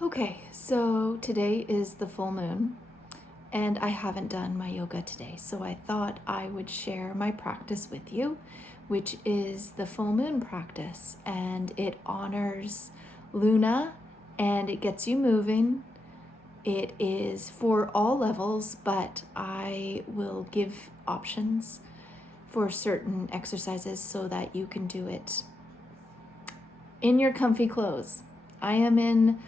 Okay, so today is the full moon, and I haven't done my yoga today, so I thought I would share my practice with you, which is the full moon practice, and it honors Luna and it gets you moving. It is for all levels, but I will give options for certain exercises so that you can do it in your comfy clothes. I am in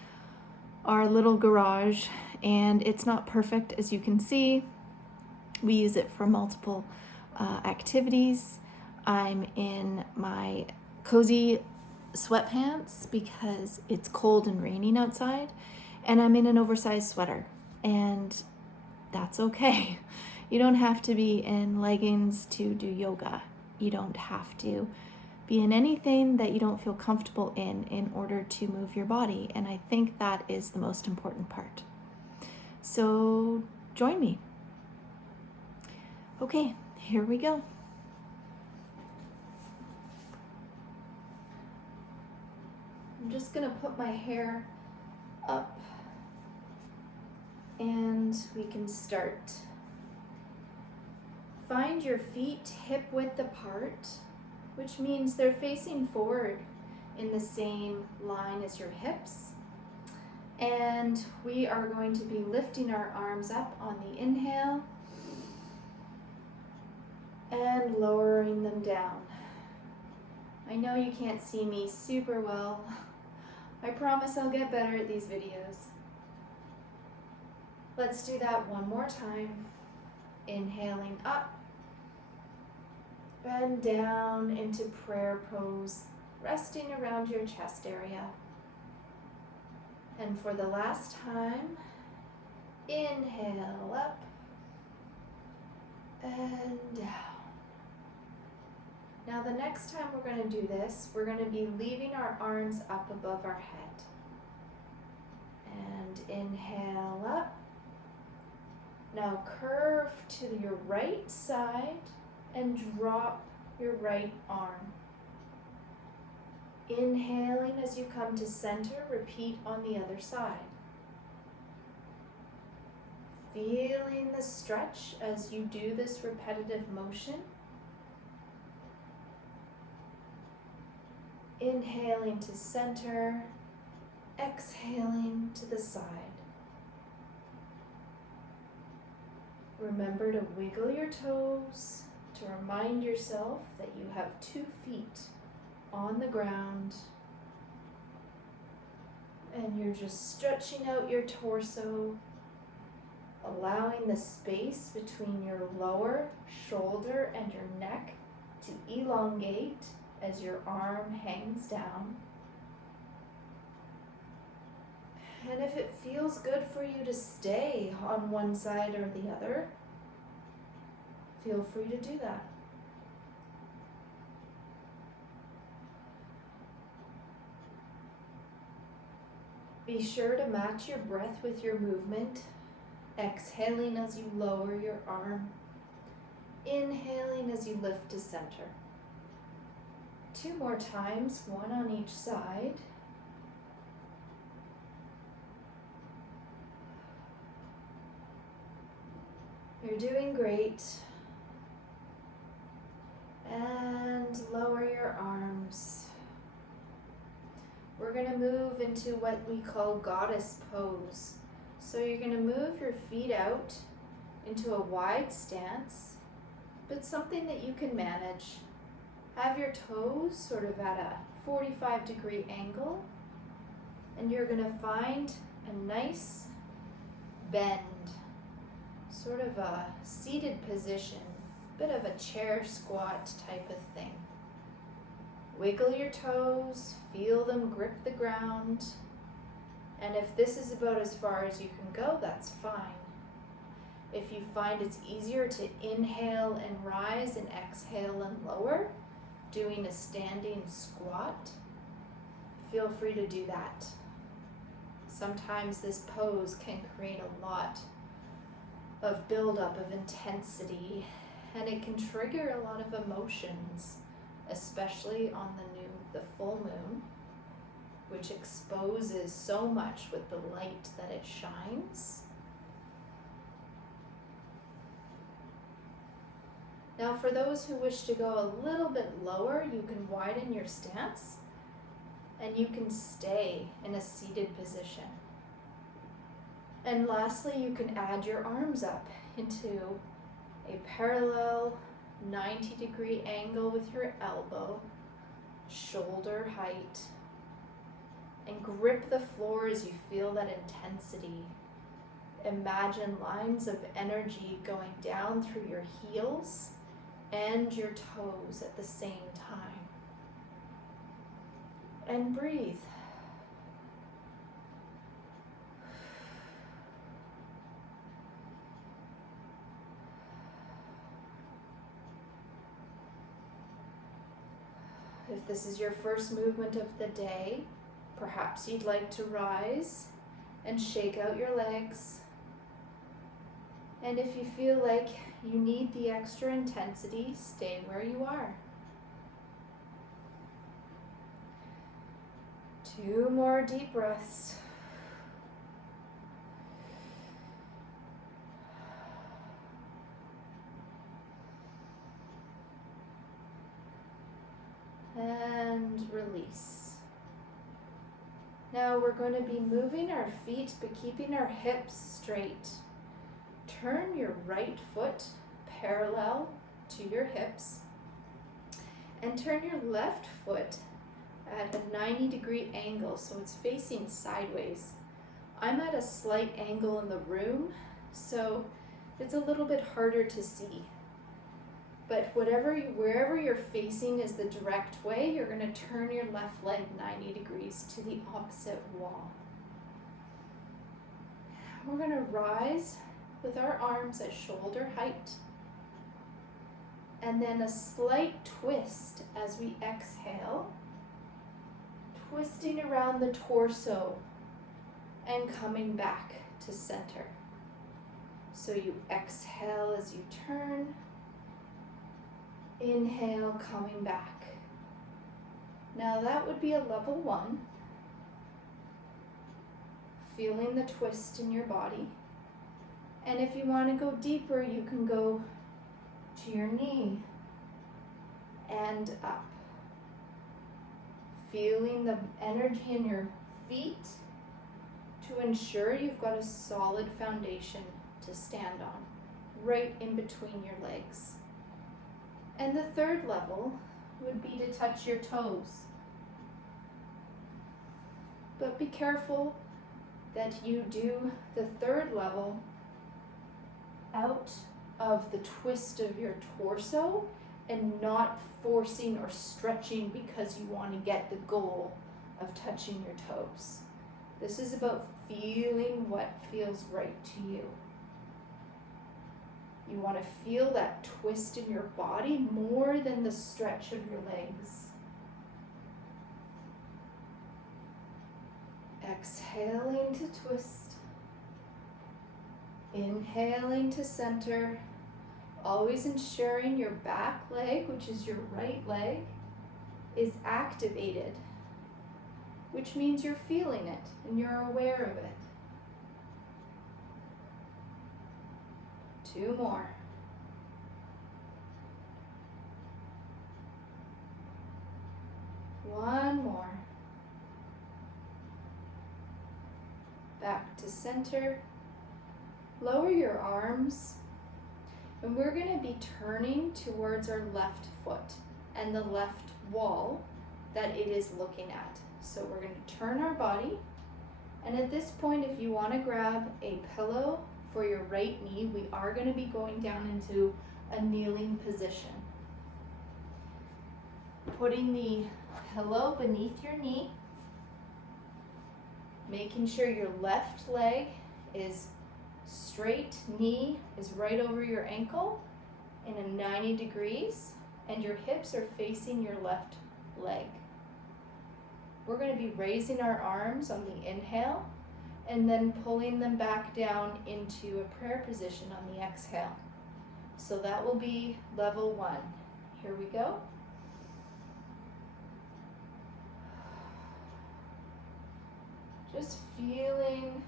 our little garage and it's not perfect, as you can see. We use it for multiple activities. I'm in my cozy sweatpants because it's cold and raining outside, and I'm in an oversized sweater, and that's okay. You don't have to be in leggings to do yoga. You don't have to be in anything that you don't feel comfortable in order to move your body. And I think that is the most important part. So join me. Okay, here we go. I'm just gonna put my hair up and we can start. Find your feet hip width apart, which means they're facing forward in the same line as your hips. And we are going to be lifting our arms up on the inhale and lowering them down. I know you can't see me super well. I promise I'll get better at these videos. Let's do that one more time. Inhaling up and down into prayer pose, resting around your chest area. And for the last time, inhale up and down. Now the next time we're going to do this, we're going to be leaving our arms up above our head. And inhale up. Now curve to your right side and drop your right arm. Inhaling as you come to center, repeat on the other side. Feeling the stretch as you do this repetitive motion. Inhaling to center, exhaling to the side. Remember to wiggle your toes to remind yourself that you have 2 feet on the ground, and you're just stretching out your torso, allowing the space between your lower shoulder and your neck to elongate as your arm hangs down. And if it feels good for you to stay on one side or the other, feel free to do that. Be sure to match your breath with your movement, exhaling as you lower your arm, inhaling as you lift to center. 2 more times, 1 on each side. You're doing great. And lower your arms. We're going to move into what we call goddess pose. So you're going to move your feet out into a wide stance, but something that you can manage. Have your toes sort of at a 45-degree angle, and you're going to find a nice bend, sort of a seated position, bit of a chair squat type of thing. Wiggle your toes, feel them grip the ground, and if this is about as far as you can go, that's fine. If you find it's easier to inhale and rise and exhale and lower, doing a standing squat, feel free to do that. Sometimes this pose can create a lot of buildup of intensity, and it can trigger a lot of emotions, especially on the full moon. which exposes so much with the light that it shines. Now for those who wish to go a little bit lower, you can widen your stance and you can stay in a seated position. And lastly, you can add your arms up into a parallel 90-degree angle with your elbow, shoulder height, and grip the floor as you feel that intensity. Imagine lines of energy going down through your heels and your toes at the same time. And breathe. If this is your first movement of the day, perhaps you'd like to rise and shake out your legs. And if you feel like you need the extra intensity, stay where you are. 2 more deep breaths. And release. Now we're going to be moving our feet but keeping our hips straight. Turn your right foot parallel to your hips and turn your left foot at a 90-degree angle so it's facing sideways. I'm at a slight angle in the room, so it's a little bit harder to see. But wherever you're facing is the direct way, you're going to turn your left leg 90 degrees to the opposite wall. We're going to rise with our arms at shoulder height, and then a slight twist as we exhale, twisting around the torso and coming back to center. So you exhale as you turn, inhale, coming back. Now that would be a level 1, feeling the twist in your body. And if you want to go deeper, you can go to your knee and up. Feeling the energy in your feet to ensure you've got a solid foundation to stand on, right in between your legs. And the third level would be to touch your toes. But be careful that you do the third level out of the twist of your torso and not forcing or stretching because you want to get the goal of touching your toes. This is about feeling what feels right to you. You want to feel that twist in your body more than the stretch of your legs. Exhaling to twist. Inhaling to center. Always ensuring your back leg, which is your right leg, is activated, which means you're feeling it and you're aware of it. 2 more. One more. Back to center. Lower your arms, and we're going to be turning towards our left foot and the left wall that it is looking at. So we're going to turn our body, and at this point, if you want to grab a pillow for your right knee, we are going to be going down into a kneeling position. Putting the pillow beneath your knee, making sure your left leg is straight, knee is right over your ankle in a 90 degrees, and your hips are facing your left leg. We're going to be raising our arms on the inhale and then pulling them back down into a prayer position on the exhale. So that will be level 1. Here we go. Just feeling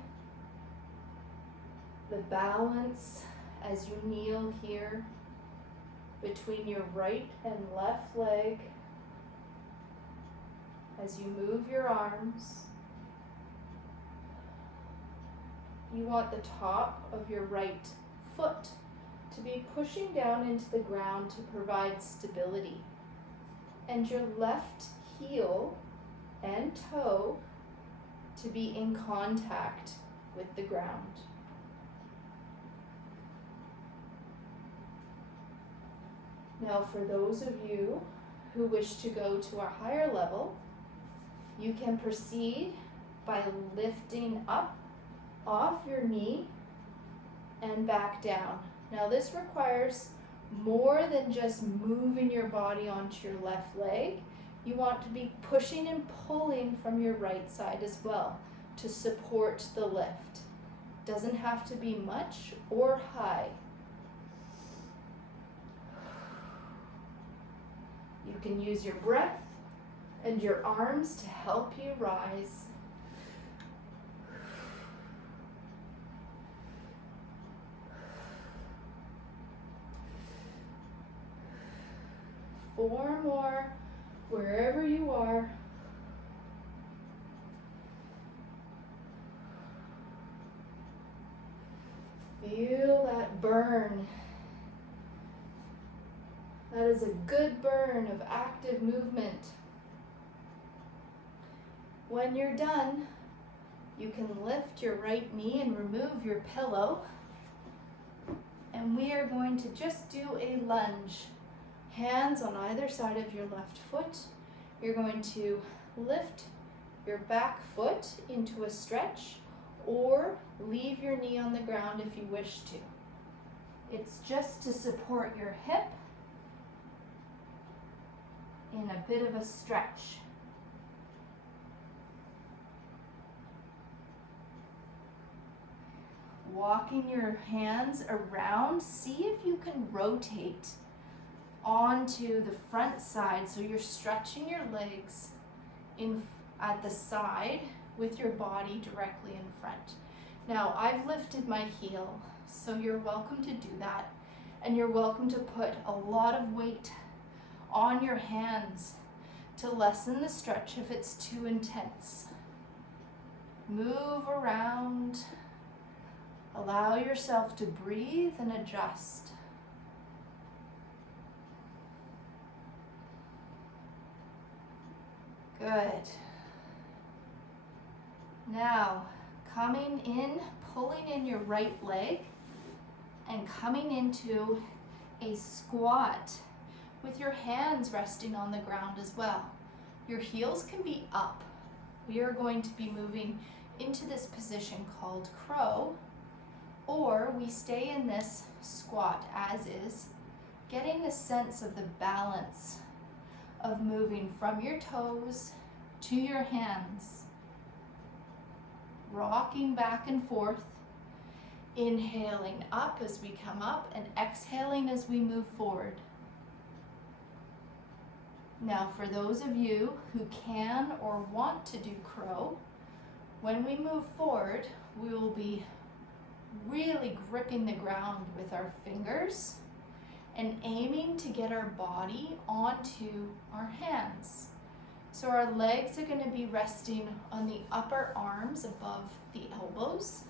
the balance as you kneel here between your right and left leg, as you move your arms. You want the top of your right foot to be pushing down into the ground to provide stability, and your left heel and toe to be in contact with the ground. Now, for those of you who wish to go to a higher level, you can proceed by lifting up off your knee and back down. Now, this requires more than just moving your body onto your left leg. You want to be pushing and pulling from your right side as well to support the lift. Doesn't have to be much or high. You can use your breath and your arms to help you rise. Four more, wherever you are. Feel that burn. That is a good burn of active movement. When you're done, you can lift your right knee and remove your pillow. And we are going to just do a lunge. Hands on either side of your left foot. You're going to lift your back foot into a stretch or leave your knee on the ground if you wish to. It's just to support your hip in a bit of a stretch. Walking your hands around, see if you can rotate onto the front side, so you're stretching your legs at the side with your body directly in front. Now, I've lifted my heel, so you're welcome to do that, and you're welcome to put a lot of weight on your hands to lessen the stretch if it's too intense. Move around, allow yourself to breathe and adjust. Good. Now, coming in, pulling in your right leg and coming into a squat with your hands resting on the ground as well. Your heels can be up. We are going to be moving into this position called crow, or we stay in this squat as is, getting a sense of the balance of moving from your toes to your hands, rocking back and forth, inhaling up as we come up and exhaling as we move forward. Now, for those of you who can or want to do crow, when we move forward, we will be really gripping the ground with our fingers and aiming to get our body onto our hands. So our legs are going to be resting on the upper arms above the elbows,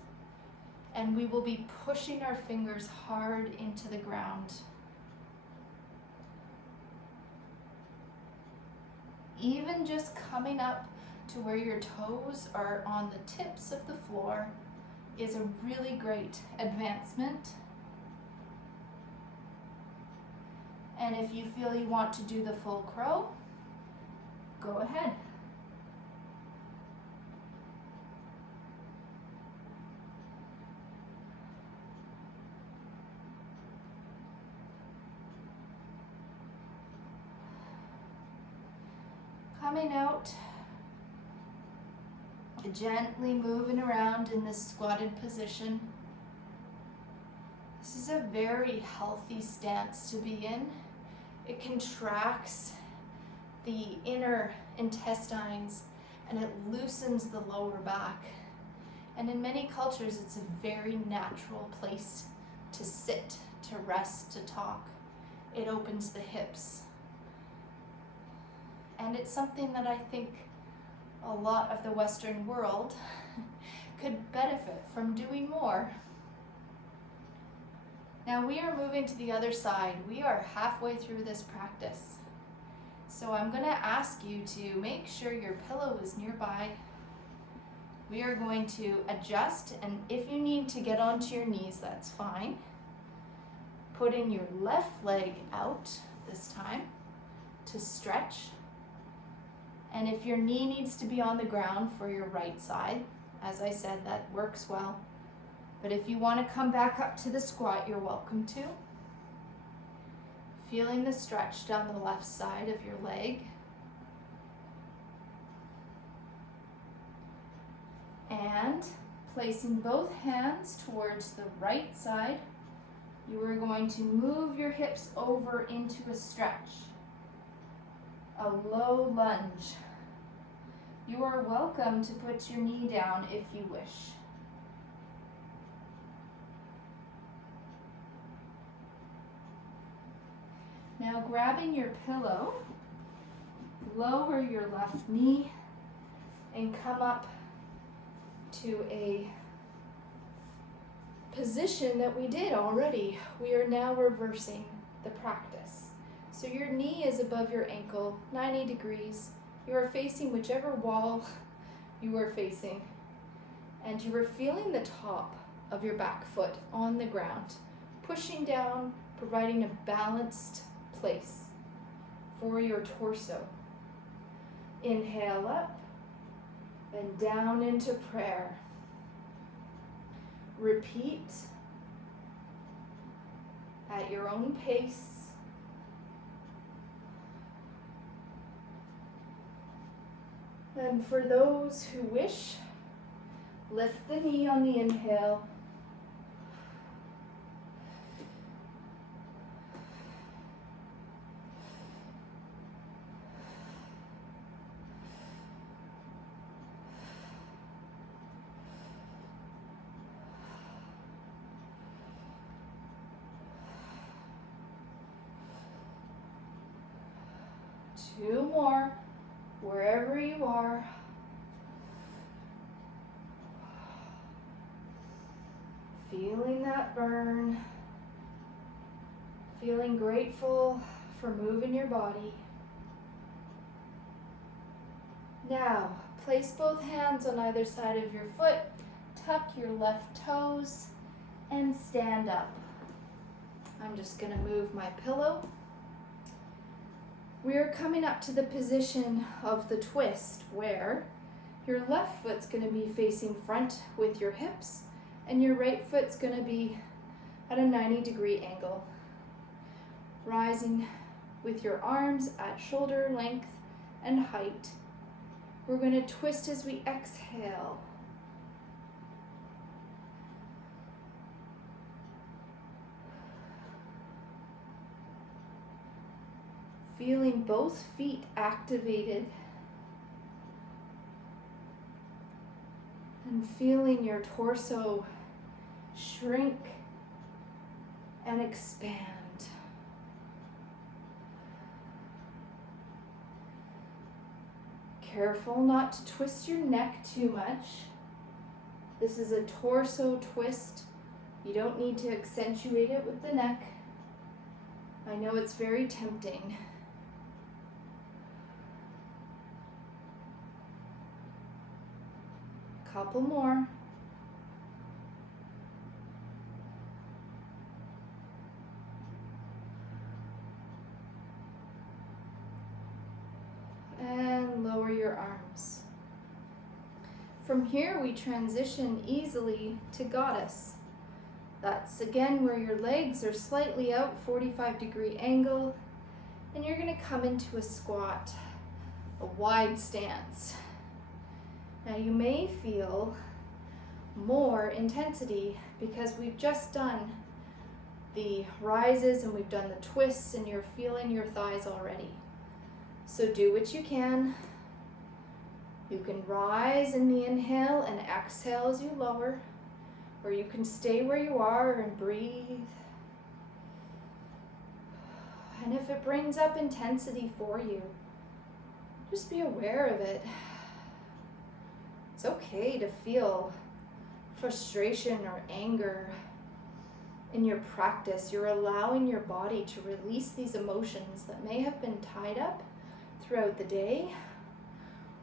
and we will be pushing our fingers hard into the ground. Even just coming up to where your toes are on the tips of the floor is a really great advancement. And if you feel you want to do the full crow, go ahead. Coming out, gently moving around in this squatted position. This is a very healthy stance to be in. It contracts the inner intestines and it loosens the lower back. And in many cultures, it's a very natural place to sit, to rest, to talk. It opens the hips. And it's something that I think a lot of the Western world could benefit from doing more. Now we are moving to the other side. We are halfway through this practice. So I'm going to ask you to make sure your pillow is nearby. We are going to adjust, and if you need to get onto your knees, that's fine. Putting your left leg out this time to stretch. And if your knee needs to be on the ground for your right side, as I said, that works well. But if you want to come back up to the squat, you're welcome to. Feeling the stretch down the left side of your leg. And placing both hands towards the right side, you are going to move your hips over into a stretch, a low lunge. You are welcome to put your knee down if you wish. Now grabbing your pillow, lower your left knee and come up to a position that we did already. We are now reversing the practice. So your knee is above your ankle, 90 degrees. You are facing whichever wall you are facing, and you are feeling the top of your back foot on the ground, pushing down, providing a balanced place for your torso. Inhale up and down into prayer. Repeat at your own pace. And for those who wish, lift the knee on the inhale. Two more, wherever you are. Feeling that burn. Feeling grateful for moving your body. Now, place both hands on either side of your foot. Tuck your left toes and stand up. I'm just going to move my pillow. We are coming up to the position of the twist where your left foot's going to be facing front with your hips and your right foot's going to be at a 90-degree angle. Rising with your arms at shoulder length and height. We're going to twist as we exhale. Feeling both feet activated and feeling your torso shrink and expand. Careful not to twist your neck too much. This is a torso twist. You don't need to accentuate it with the neck. I know it's very tempting. Couple more. And lower your arms. From here, we transition easily to goddess. That's again where your legs are slightly out, 45-degree angle, and you're going to come into a squat, a wide stance. Now you may feel more intensity because we've just done the rises and we've done the twists and you're feeling your thighs already. So do what you can. You can rise in the inhale and exhale as you lower, or you can stay where you are and breathe. And if it brings up intensity for you, just be aware of it. It's okay to feel frustration or anger in your practice. You're allowing your body to release these emotions that may have been tied up throughout the day,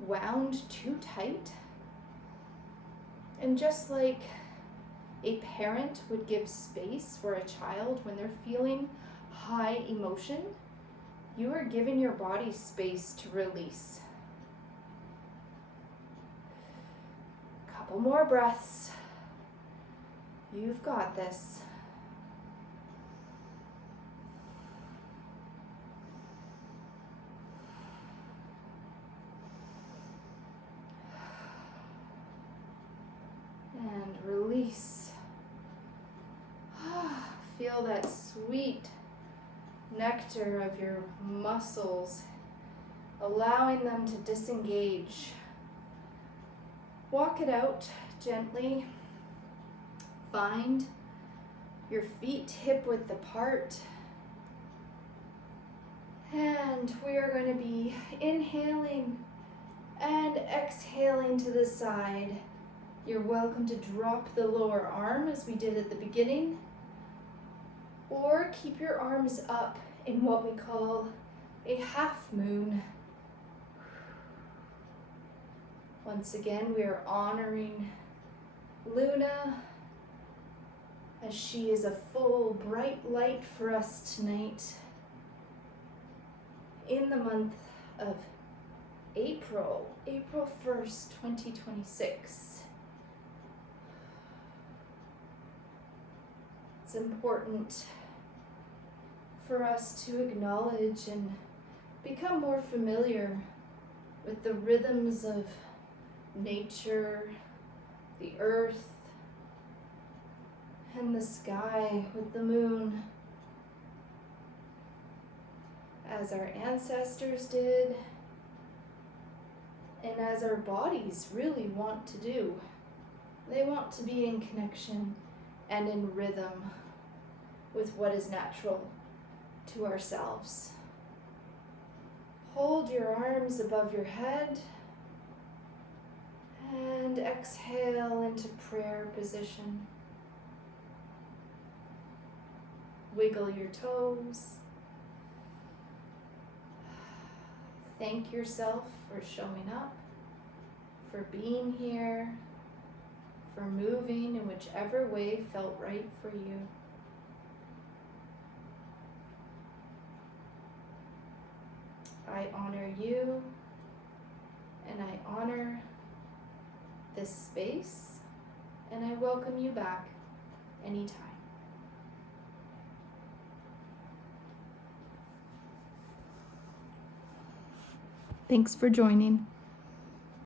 wound too tight. And just like a parent would give space for a child when they're feeling high emotion, you are giving your body space to release. Couple more breaths. You've got this. And release. Feel that sweet nectar of your muscles, allowing them to disengage. Walk it out gently. Find your feet hip width apart. And we are going to be inhaling and exhaling to the side. You're welcome to drop the lower arm as we did at the beginning, or keep your arms up in what we call a half moon. Once again, we are honoring Luna as she is a full bright light for us tonight in the month of April 1st, 2026. It's important for us to acknowledge and become more familiar with the rhythms of nature, the earth, and the sky with the moon, as our ancestors did, and as our bodies really want to do. They want to be in connection and in rhythm with what is natural to ourselves. Hold your arms above your head and exhale into prayer position. Wiggle your toes. Thank yourself for showing up, for being here, for moving in whichever way felt right for you. I honor you, and I honor this space, and I welcome you back anytime. Thanks for joining.